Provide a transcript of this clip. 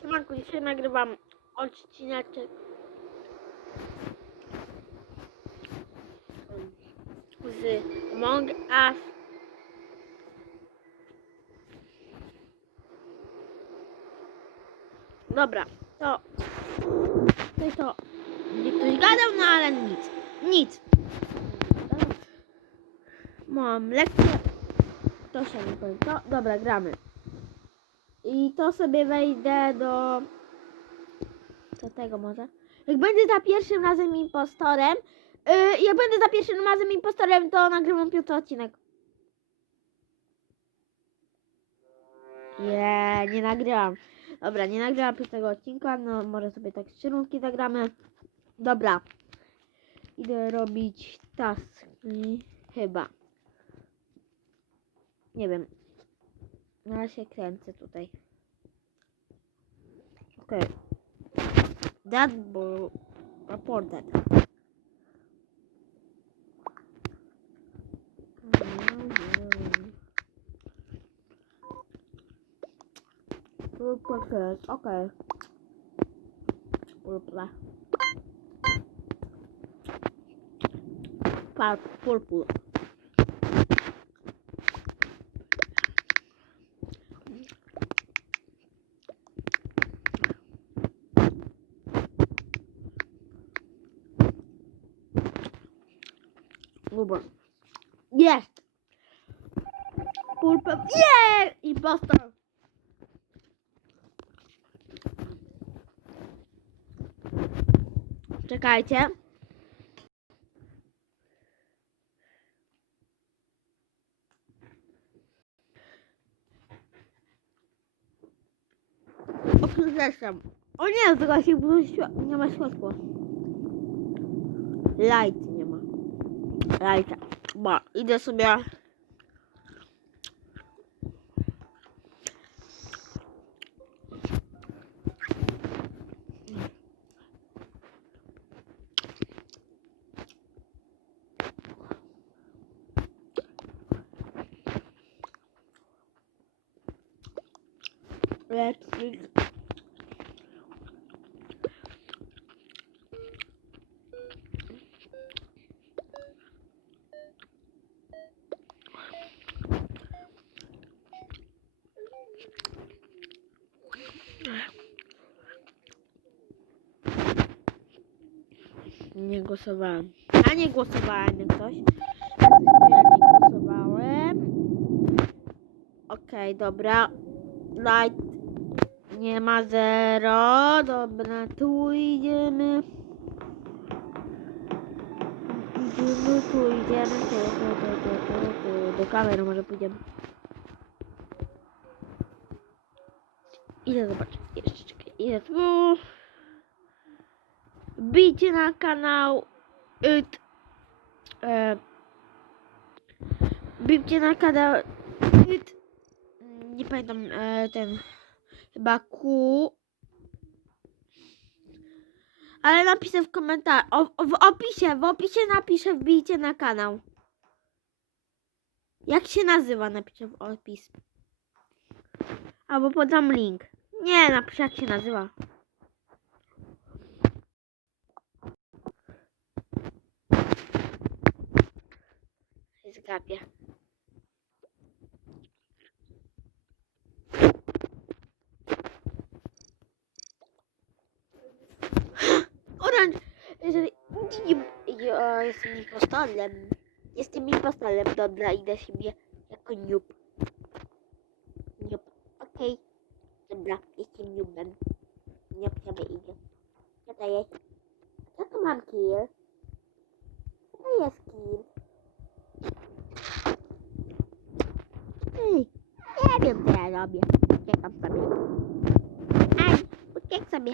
Siemanku, dzisiaj nagrywam odcineczek z Among Us. Dobra, to to, to nie ktoś gadał, no ale nic, nic. Mam lekcję, to się nie powiem, to dobra, gramy. I to sobie wejdę do. Do tego może. Jak będę za pierwszym razem impostorem. Yy, jak będę za pierwszym razem impostorem, to nagrywam piąty odcinek. Nie, nie nagrywam. Dobra, nie nagrywam piątego odcinka. No, może sobie tak szczerunki zagramy. Dobra. Idę robić taski. Chyba. Nie wiem. No ja się kręcę tutaj. Okej. Okay. That ball reported. Reported. Okay. Purple. Purple. Dobra. Jest! Pulpem. Nie! Impostor! Czekajcie. Okrzeszam. O nie, zgasił, bo nie ma światła. Light nie ma. Lighta. Bo idę sobie... Electric. Nie głosowałem. A nie głosowałem jak ktoś. Ja nie głosowałem. Okej, dobra. Light nie ma zero. Dobra, tu idziemy. Idziemy, tu idziemy. Tu, tu, tu, tu, tu, tu. Do kamery może pójdziemy. Idę zobaczyć. Jeszcze czekaj. Idę tu. Bijcie na kanał. Yt. E, bijcie na kanał. Yt. Nie pamiętam e, ten. Chyba Q. Ale napiszę w komentarzu. W opisie, w opisie napiszę wbijcie na kanał. Jak się nazywa, napiszę w opis. Albo podam link. Nie, napiszę jak się nazywa. Zgapię. Orange! Ja jestem impostorem. Jestem impostorem. Dobra, idę siebie jako noob. Noob. Okej. Dobra, jestem noobem. Noob sobie idzie. Co to jest? Co tu mam kill? Co to jest kill? Ej, nie wiem co ja robię. Uciekam sobie. Aj, uciek sobie.